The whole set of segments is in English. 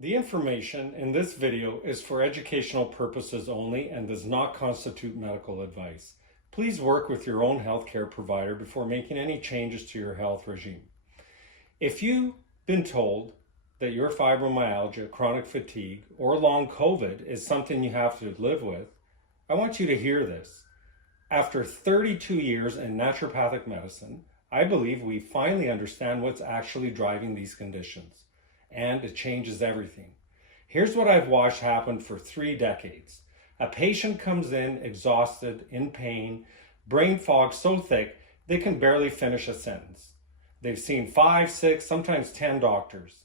The information in this video is for educational purposes only and does not constitute medical advice. Please work with your own healthcare provider before making any changes to your health regime. If you've been told that your fibromyalgia, chronic fatigue, or long COVID is something you have to live with, I want you to hear this. After 32 years in naturopathic medicine, I believe we finally understand what's actually driving these conditions. And it changes everything. Here's what I've watched happen for 3 decades. A patient comes in exhausted, in pain, brain fog so thick they can barely finish a sentence. They've seen 5, 6, sometimes 10 doctors.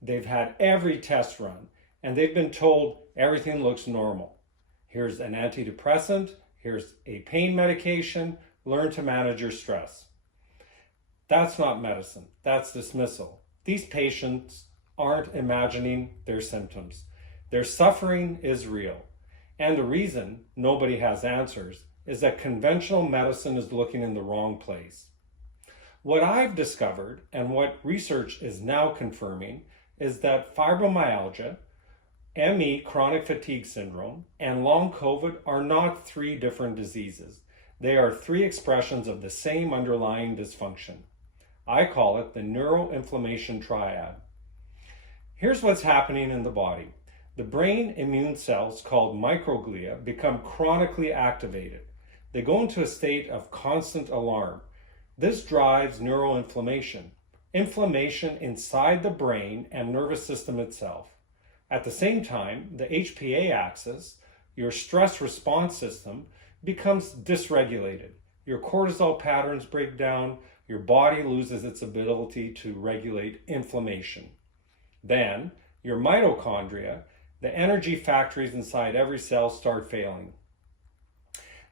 They've had every test run, and they've been told everything looks normal. Here's an antidepressant, here's a pain medication, learn to manage your stress. That's not medicine, that's dismissal. These patients aren't imagining their symptoms. Their suffering is real. And the reason nobody has answers is that conventional medicine is looking in the wrong place. What I've discovered, and what research is now confirming, is that fibromyalgia, ME, chronic fatigue syndrome, and long COVID are not 3 different diseases. They are 3 expressions of the same underlying dysfunction. I call it the Neuroinflammation Triad. Here's what's happening in the body. The brain immune cells called microglia become chronically activated. They go into a state of constant alarm. This drives neuroinflammation, inflammation inside the brain and nervous system itself. At the same time, the HPA axis, your stress response system, becomes dysregulated. Your cortisol patterns break down, your body loses its ability to regulate inflammation. Then, your mitochondria, the energy factories inside every cell, start failing.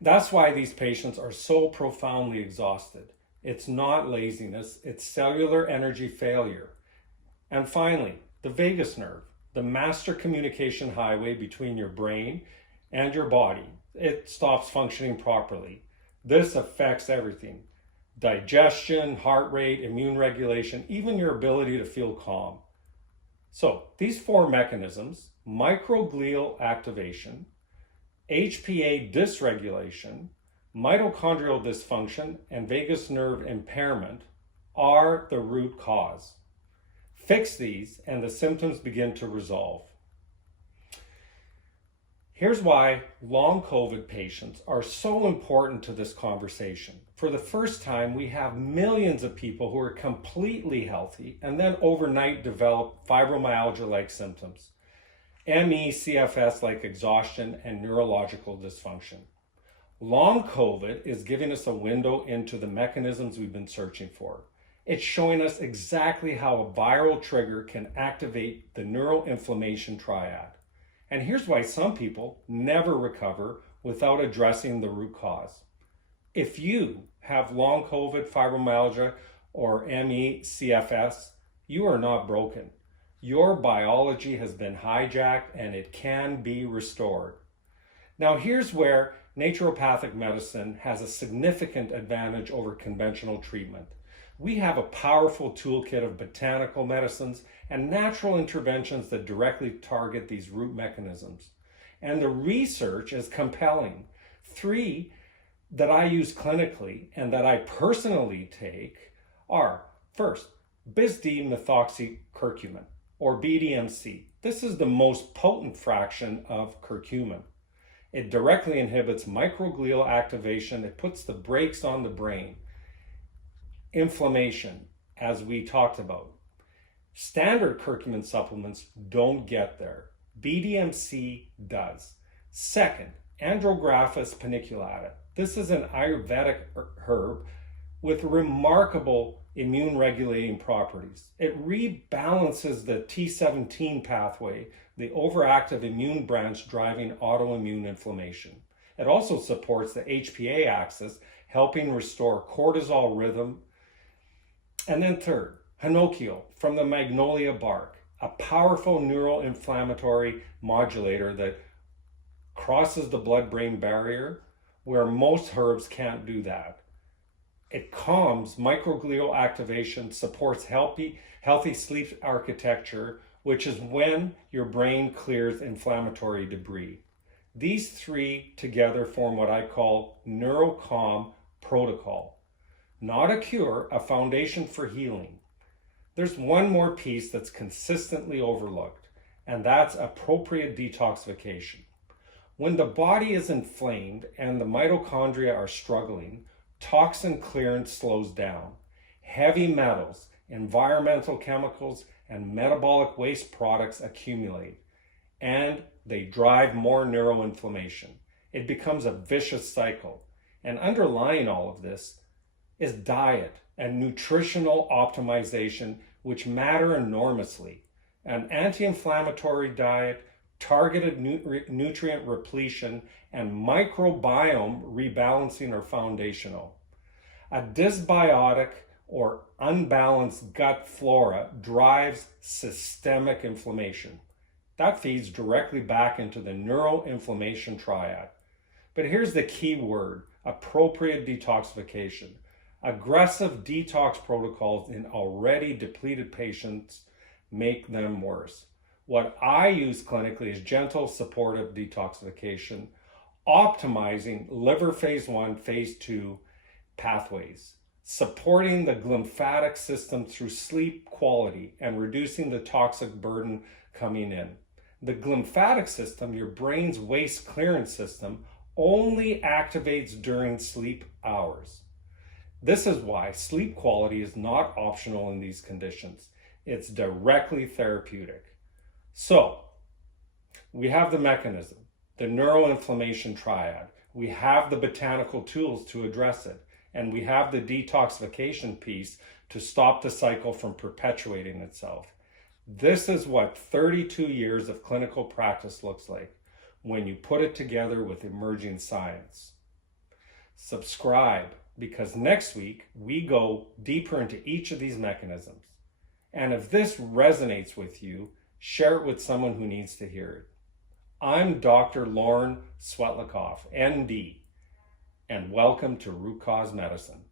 That's why these patients are so profoundly exhausted. It's not laziness, it's cellular energy failure. And finally, the vagus nerve, the master communication highway between your brain and your body. It stops functioning properly. This affects everything. Digestion, heart rate, immune regulation, even your ability to feel calm. So these 4 mechanisms, microglial activation, HPA dysregulation, mitochondrial dysfunction, and vagus nerve impairment, are the root cause. Fix these and the symptoms begin to resolve. Here's why long COVID patients are so important to this conversation. For the first time, we have millions of people who are completely healthy and then overnight develop fibromyalgia-like symptoms, ME, CFS-like exhaustion, and neurological dysfunction. Long COVID is giving us a window into the mechanisms we've been searching for. It's showing us exactly how a viral trigger can activate the neuroinflammation triad. And here's why some people never recover without addressing the root cause. If you have long COVID, fibromyalgia, or ME, CFS, you are not broken. Your biology has been hijacked and it can be restored. Now here's where naturopathic medicine has a significant advantage over conventional treatment. We have a powerful toolkit of botanical medicines and natural interventions that directly target these root mechanisms. And the research is compelling. 3 that I use clinically and that I personally take are, first, bis-D-methoxycurcumin, or BDMC. This is the most potent fraction of curcumin. It directly inhibits microglial activation. It puts the brakes on the brain. Inflammation, as we talked about. Standard curcumin supplements don't get there. BDMC does. Second, Andrographis paniculata. This is an Ayurvedic herb with remarkable immune regulating properties. It rebalances the T17 pathway, the overactive immune branch driving autoimmune inflammation. It also supports the HPA axis, helping restore cortisol rhythm. And then third, Honokiol from the magnolia bark, a powerful neuroinflammatory modulator that crosses the blood-brain barrier where most herbs can't do that. It calms microglial activation, supports healthy sleep architecture, which is when your brain clears inflammatory debris. These three together form what I call NeuroCalm protocol. Not a cure, a foundation for healing. There's one more piece that's consistently overlooked, and that's appropriate detoxification. When the body is inflamed and the mitochondria are struggling, toxin clearance slows down. Heavy metals, environmental chemicals, and metabolic waste products accumulate, and they drive more neuroinflammation. It becomes a vicious cycle. And underlying all of this is diet and nutritional optimization, which matter enormously. An anti-inflammatory diet, targeted nutrient repletion, and microbiome rebalancing are foundational. A dysbiotic or unbalanced gut flora drives systemic inflammation. That feeds directly back into the Neuroinflammation Triad. But here's the key word: appropriate detoxification. Aggressive detox protocols in already depleted patients make them worse. What I use clinically is gentle, supportive detoxification, optimizing liver phase 1, phase 2 pathways, supporting the glymphatic system through sleep quality and reducing the toxic burden coming in. The glymphatic system, your brain's waste clearance system, only activates during sleep hours. This is why sleep quality is not optional in these conditions. It's directly therapeutic. So, we have the mechanism, the Neuroinflammation Triad. We have the botanical tools to address it. And we have the detoxification piece to stop the cycle from perpetuating itself. This is what 32 years of clinical practice looks like when you put it together with emerging science. Subscribe, because next week we go deeper into each of these mechanisms. And if this resonates with you, share it with someone who needs to hear it. I'm Dr. Lorne Swetlikoff, ND, and welcome to Root Cause Medicine.